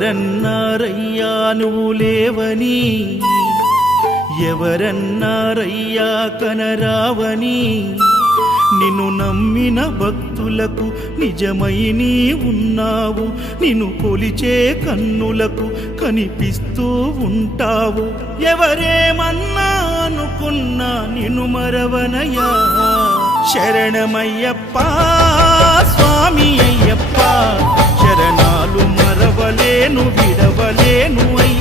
ఎవరన్నారయ్యా నువ్వు లేవని, ఎవరన్నారయ్యా కనరావని, నిన్ను నమ్మిన భక్తులకు నిజమై నీ ఉన్నావు, నిన్ను కొలిచే కన్నులకు కనిపిస్తూ ఉంటావు. ఎవరేమన్నా అనుకున్నా నిన్ను మరవనయ్యా. శరణమయ్యప్ప స్వామి అయ్యప్ప, శరణాలు మరవలేను విడవలేను అయ్యప్ప.